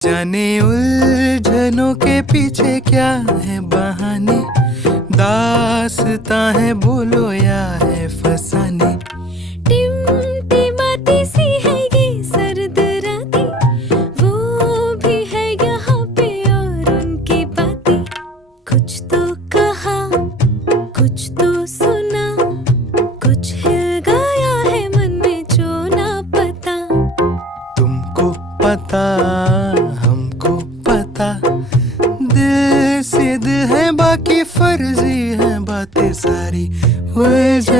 जाने उलझनों के पीछे क्या है बहाने, दास्तां है बोलो या है फसाने। टिमटिमाती सी है ये सर्द रातें, वो भी है यहाँ पे और उनकी बातें। कुछ तो कहा, कुछ तो सुना, कुछ हिल गया है मन में जो ना पता। तुमको पता हमको पता, दिल से दिल है बाकी फर्जी है बातें सारी।